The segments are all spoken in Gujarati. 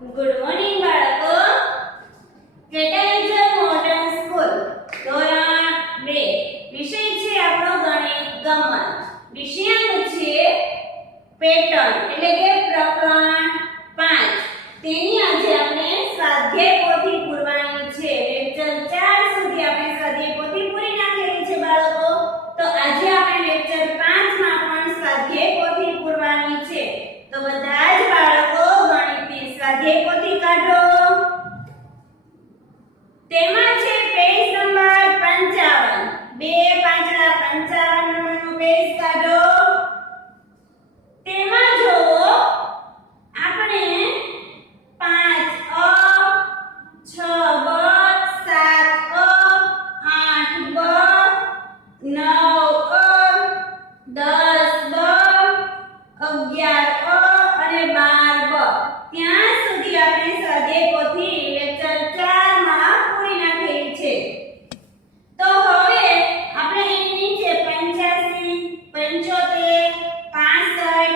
ગુડ મોર્નિંગ બાળકો. કેટલાઇઝર મોડર્ન સ્કૂલ ધોરણ 2 વિષય છે આપણો ગણિત ગમત. વિષયાંક છે પેટર્ન એટલે કે પ્રકરણ 5. તેની આજે આપણે સ્વાધ્યાય પોથી પૂરવાની છે. લેક્ચર 4 સુધી આપણે સ્વાધ્યાય પોથી પૂરી નાખેલી છે બાળકો. તો આજે આપણે લેક્ચર 5 માં પણ સ્વાધ્યાય પોથી પૂરવાની છે. તો બધા જ બાળકો ગણિતની સ્વાધ્યાય પોથી કાઢો. તેમાં છે પેજ નંબર 55. 2 પાંચડા 55 નંબરનું પેજ કાઢો. તેમાં જોવો આપણે 5 અ 6 બ 7 અ 8 બ 9 અ 10 બ 11 અ અને 12 બ. ત્યાં સુધી આપણે સ્વાધ્યાય પોથી લેક્ચર 4 માં પૂરી નાખેલી છે. તો હવે આપણે એની નીચે 85 75 65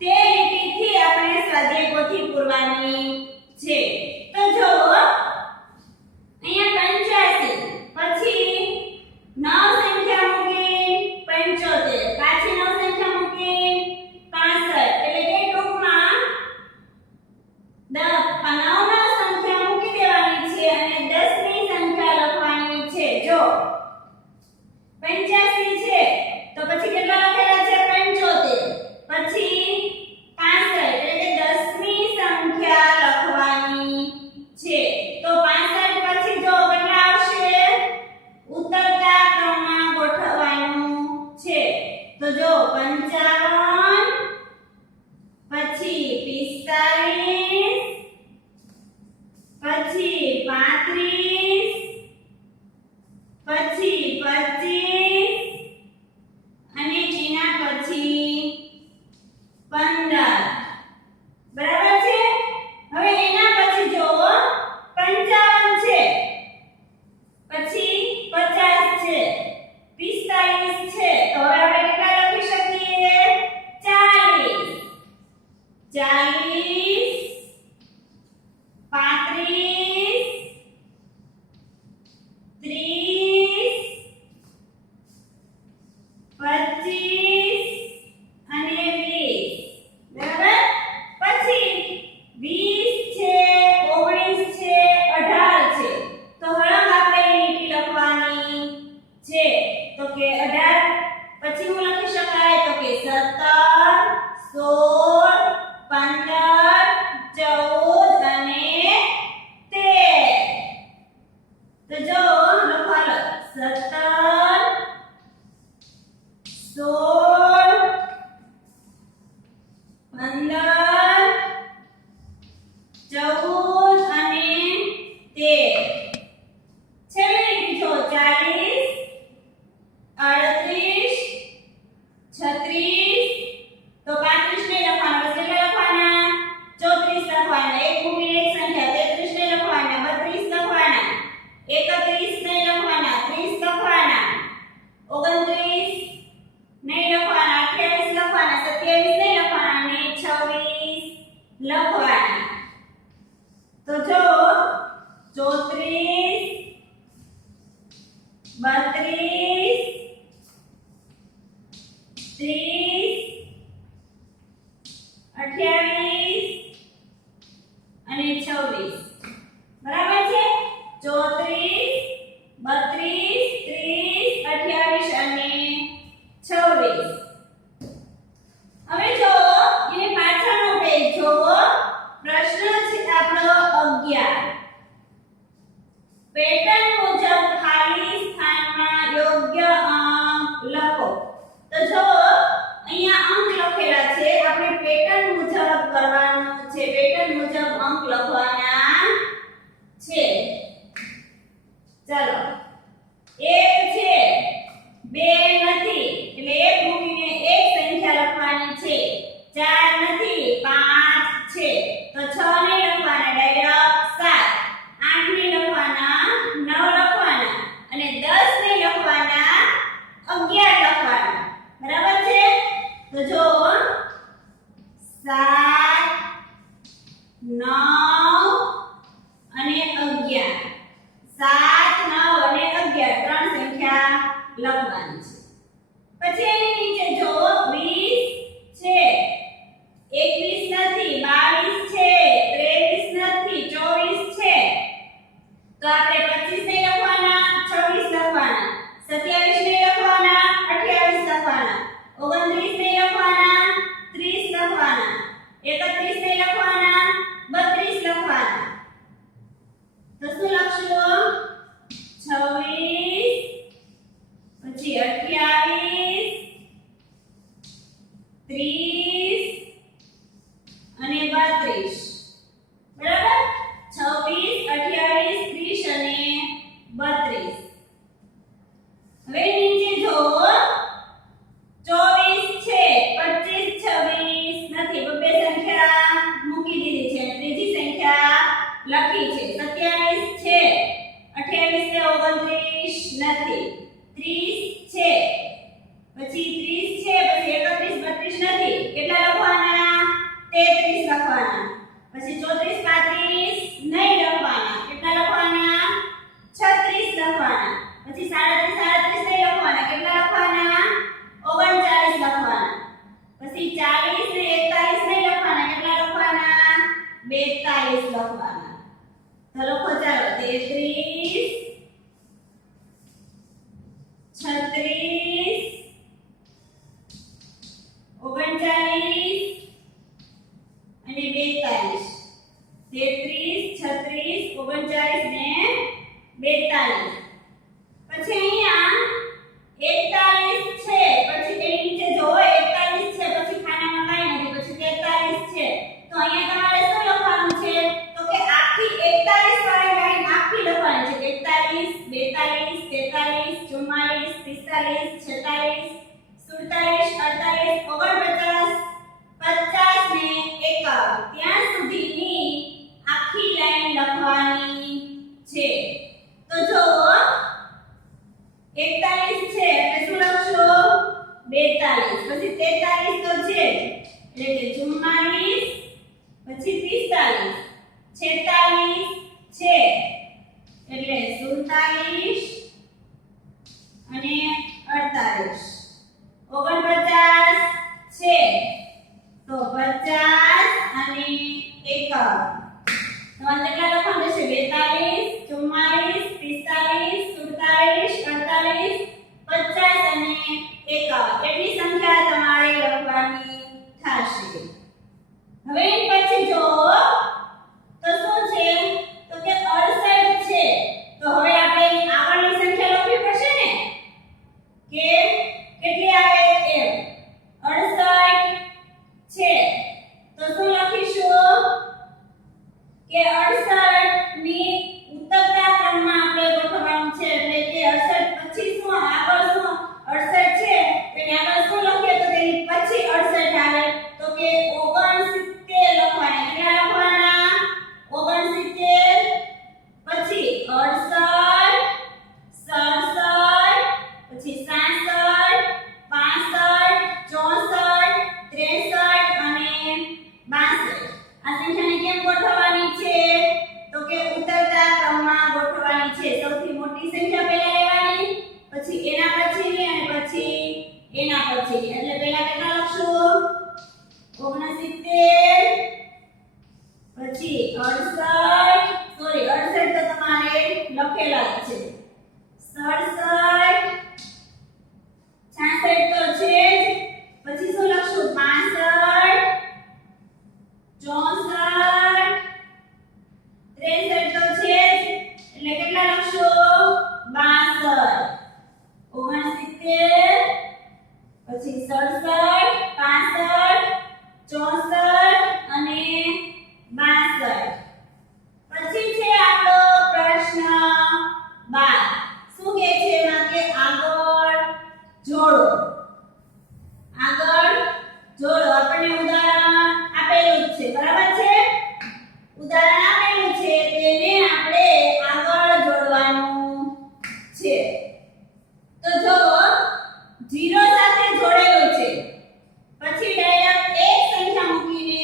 તે લીટીથી આપણે સ્વાધ્યાય પોથી પૂરવાની છે. તો જો અહીંયા 85 પછી 9 સંખ્યા મૂકી 75 પાછી 9 સંખ્યા મૂકી 65 એટલે કે ટૂંકમાં 9 સંખ્યા મૂકી દેવાની છે અને 10 ની સંખ્યા લખવાની છે. જો 85 છે તો પછી કેટલા લખેલા છે 75 પછી 65 એટલે કે 10 ની સંખ્યા લખવાની છે. તો 65 પછી જો કેટલા આવશે ઉતરતા ક્રમમાં ગોઠવવાનું છે. તો જો 55 પછી 45 પછી 35 પછી 25 અને એના પછી 15. બરાબર છે. હવે એના પછી જોવો 55 છે પછી 50 છે 45 છે. તો હવે આપણે કેટલા લખી શકીએ 40 લખવાના. તો જો 34 32 30 28 અને 26. બરાબર છે. 34 32 30 28 અને 26. હવે જો એને પાછળનો પેજ જોવો. પ્રશ્ન છે આપણો 11. પેટર્ન મુજબ ખાલી સ્થાનમાં યોગ્ય અંક લખો. તો જો અહીંયા અંક લખેલા છે. આપણે પેટર્ન મુજબ કરવાનું છે. પેટર્ન મુજબ અંક લખવાના છે. ચાલો 1 છે 2 નથી એટલે 1 મૂકીને એક સંખ્યા લખવાની છે. 4 નથી 5 છે તો 6 નહીં લખવાના ડાયરેક્ટ 7. 8 નહીં લખવાના 9 લખવાના અને 10 નહીં લખવાના 11 લખવાના. બરાબર છે. તો જો 7 9 32 બરાબર 26 28 30 અને 32 હવે નીચે જો 24 છે 25 26 નથી બે સંખ્યા મૂકી દીધી છે ત્રીજી સંખ્યા લખી છે 27 છે 28 ને 29 નથી 30 છે પછી 30 છે પછી 31 32 નથી કેટલા લખવાના 33 લખવાના પછી 34 35 નહીં લખવાના કેટલા લખવાના 36 લખવાના પછી 37 નહીં લખવાના કેટલા લખવાના 39 લખવાના પછી 40 ને 41 નહીં લખવાના કેટલા લખવાના 42 લખવાના તો લખો ચાલો 33 36 39 અને 42 33 36 39 ને 42 પછી અહીંયા 41 છે પછી એની નીચે જો 41 છે પછી ખાનામાં કાઈ નથી પછી 43 છે તો અહીંયા તમારે શું લખવાનું છે તો કે આખી 41 વાળી લાઈન આખી લખવાની છે 41 42 43 44 45 46 47 48 49 50 ને 51 ત્યાં સુધીની આખી લાઈન લખવાની છે તો જો 41 છે એટલે શું લખશો 42 પછી 43 તો છે એટલે કે 44 પછી 45 46 છે એટલે 47 અને 48 49 છે તો 50 અને 51 તમારે કેટલા લખવાનું છે 42 44 45 47 48 50 અને 51 એટલી સંખ્યા તમારે લખવાની થશે હવે પછી જો તો શું છે તો કે 68 છે તો હવે આપણે આગળની સંખ્યા લખવી પડશે ને કે કેટલી આવે એમ 68 છે તો શું લખીશું કે 68 ની ઉત્તરતા ક્રમમાં આપણે ગોઠવવાનું છે એટલે કે 68 પછી શું આગળ શું 68 છે તેની આગળ શું લખીએ તો તેની પછી 68 આવે તો કે 69 લખવાના કેટલા લખવાના 69 પછી 68 67 પછી 66 65 64 63 અને 62 આ સંખ્યાને કેમ ગોઠવવાની છે તો કે ઉતરતા ક્રમમાં ગોઠવવાની છે સૌથી મોટી સંખ્યા પહેલા લેવાની પછી એના પછીની અને પછી એના પછીની એટલે પહેલા કેટલા લખશું 69 પછી 68 સોરી 68 તો તમારે લખેલા જ છે 67 66 તો છે જ પછી શું લખશું 65 64 63 તો છે જ એટલે કેટલા લખશો 62 69 પછી 67 65 64 અને 62 પછી છે આપણો પ્રશ્ન 12 શું કહે છે એમાં કે આગળ જોડો આપણને ઉદાહરણ આપેલું જ છે બરાબર છે ઉદાહરણ આપેલું છે તેને આપણે આગળ જોડવાનું છે તો જો 0 સાથે જોડેલું છે પછી ડાયરેક્ટ એક સંખ્યા મૂકીને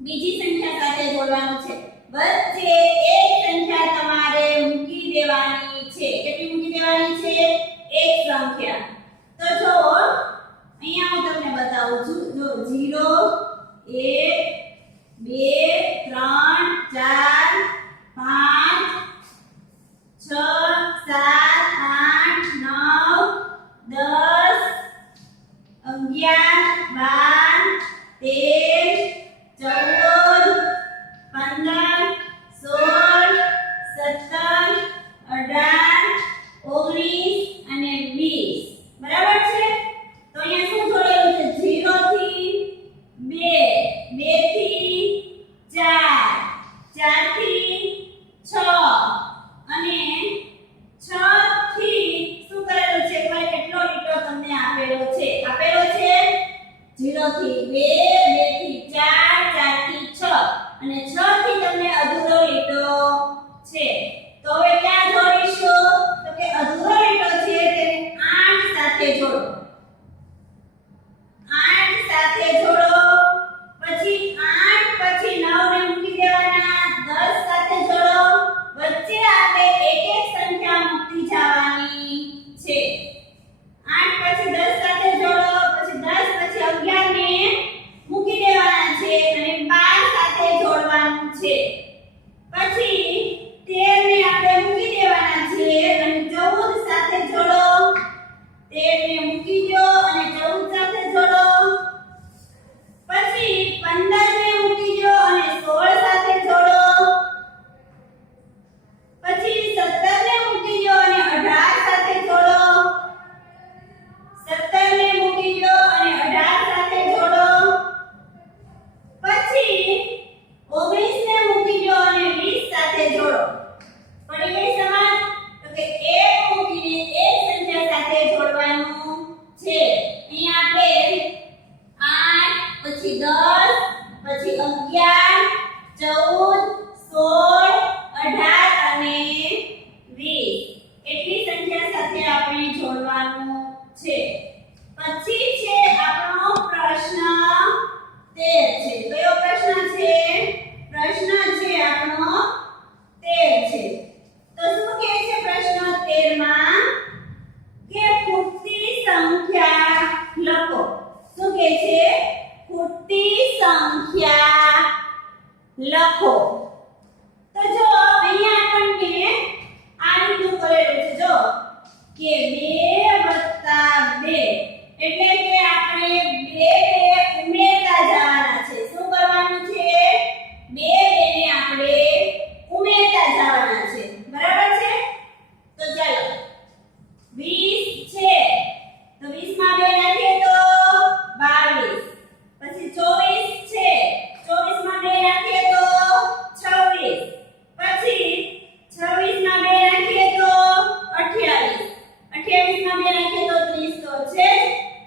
બીજી સંખ્યા સાથે જોડવાનું છે વચ્ચે એક સંખ્યા તમારે મૂકી દેવાની છે કેટલી મૂકી દેવાની છે એક સંખ્યા તો જો અહીંયા હું તમને બતાવું છું જો 0 1 2 3 4 5 6 7 8 9 10 11 12 13 14 15 16 17 18 અને 20 બરાબર છે તો અહીંયા શું જોડેલું છે 0 થી 2 2 અને 6 થી તમને અધૂરો લીટો છે. તો હવે ક્યાં જોડીશું? તો કે અધૂરો લીટો છે તેને 8 સાથે જોડો. 8 સાથે જોડો. પછી 8 પછી 9 ને મૂકી દેવાના. 10 સાથે જોડો. વચ્ચે આપણે એક એક સંખ્યા મૂકતી જવાની છે. 8 પછી 10 સાથે જોડો. પછી 10 પછી 11 ને મૂકી દેવાના છે અને 12 સાથે જોડવાનું છે. પછી 13 ને આપણે મૂકી દેવાના છે અને 14 સાથે જોડો. 13 ને મૂકી દો અને 14 સાથે જોડો. પછી 15 ને મૂકી દો અને 16 સાથે જોડો. પછી 17 ને મૂકી દો અને 18 સાથે જોડો. 17 ને મૂકી દો અને 18 સાથે જોડો. પછી 19 ને મૂકી દો અને 20 સાથે જોડો. પડી ગઈ સમજ? તો કે એક મૂકીને એક સંખ્યા સાથે જોડવાનું છે. અહીંયા આપણે 8 પછી 10 પછી 11 14 16 18 અને 20 એટલી સંખ્યા સાથે આપણે જોડવાનું છે. પછી છે આપણો પ્રશ્ન 13 છે. કયો પ્રશ્ન છે? પ્રશ્ન છે આપણો 13 છે. તો શું કહે છે પ્રશ્ન 13 માં? કે ખૂટતી સંખ્યા લખો. શું કહે છે? ખૂટતી સંખ્યા લખો. તો જો અહીંયા આપણને આ રીતનું કરેલું છે. જો કે 2 + 2 એટલે કે આપણે 2 ઉમેરતા જવાના છે. શું કરવાનું છે? 2 ને આપણે ઉમેરતા જવાના છે. બરાબર છે? તો ચાલો 20 છે તો 20 માં 2 નાખીએ તો 22. પછી 24 છે 24 માં 2 નાખીએ તો 26. પછી 26 માં 2 નાખીએ તો 28. 28 માં 2 નાખીએ તો 30 તો છે.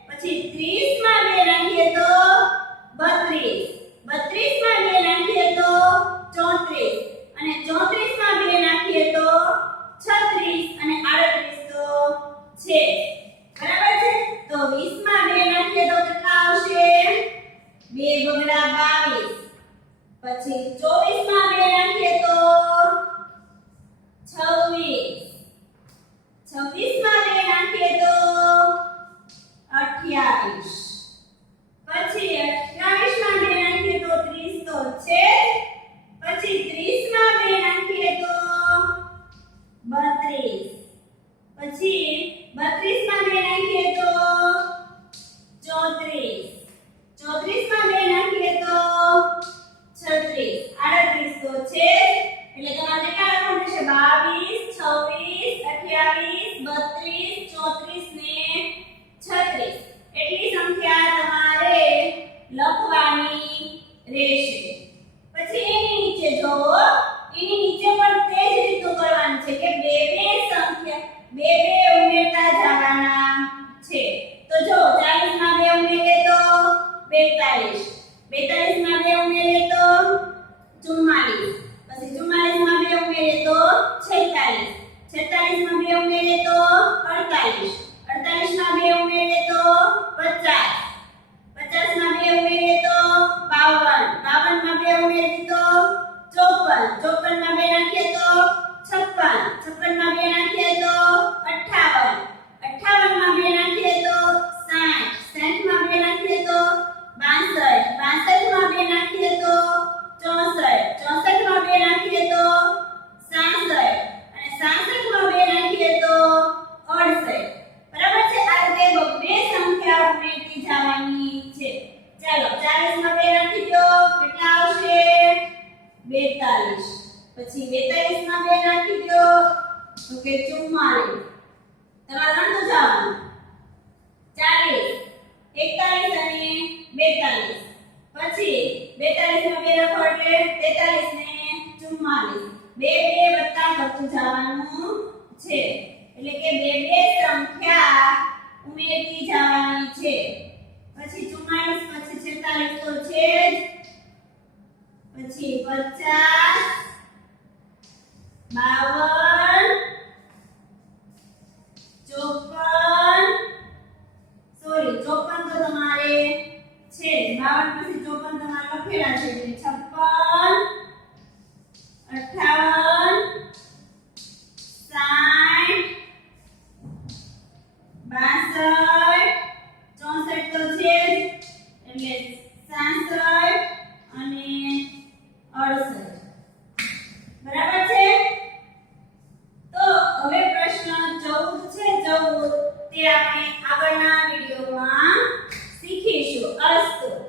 પછી 30 માં 2 નાખીએ તો 32. 32 માં 2 નાખીએ તો 34. અને 34 માં 2 નાખીએ તો 36 અને 38 તો છે. બરાબર છે? તો 20 માં 2 નાખીએ તો કેટલા આવશે? 2 બગડા 22. પછી 24 માં 2 નાખીએ તો 26. 26 માં 2 નાખીએ તો 28. પછી 28 માં 2 નાખીએ તો 30 તો છે. પછી 30 માં 2 નાખીએ તો 32. પછી 32 માં 2 નાખીએ તો 34. 34 માં 2 નાખીએ તો 36. 38 તો છે. એટલે તમારે કેટલા લખવાનું છે? 22 26 28 32 34 ને 36 એટલી સંખ્યા તમારે લખવાની રહેશે. પછી એની નીચે જોવો. એની નીચે પણ તે જ રીતનું કરવાનું છે કે બે સંખ્યા બે ઉમેરતા જવાના છે. તો જો 40 માં 2 ઉમેરીએ તો 42. 42 માં 2 ઉમેરીએ તો 44. પછી 44 માં 2 ઉમેરીએ તો 46. 46 માં 2 ઉમેરીએ તો 48. 48 માં 2 ઉમેરીએ તો 50. 50 માં 2 ઉમેરીએ તો 52. 52 માં 2 ઉમેરીએ તો 54. 54 માં 2 નાખીએ તો 56. 56 માં 2 નાખીએ તો 58. 58 માં 2 નાખીએ તો 60. 60 માં 2 નાખીએ તો 62. 62 માં 2 નાખીએ તો 64. 64 માં 2 નાખીએ તો 66. અને 66 માં 2 નાખીએ તો 68. બરાબર છે? આ રીતે બે સંખ્યા ઉમેરતી જવાની છે. ચાલો 40 માં 2 નાખી દો. કેટલા આવશે? 42. પછી 42 માં 2 નાખી દો તો કે 44. તમારે ગણતું જવાનું. 40 41 અને 42. પછી 42 માં 2 લખો એટલે 43 ને 44. બે વત્તા કરતું જવાનું છે. એટલે કે બે સંખ્યા ઉમેરતી જવાની છે. પછી 44 પછી 46 તો છે જ. પછી તે આપણે આગળના વિડિયોમાં શીખીશું. અસ્તુ.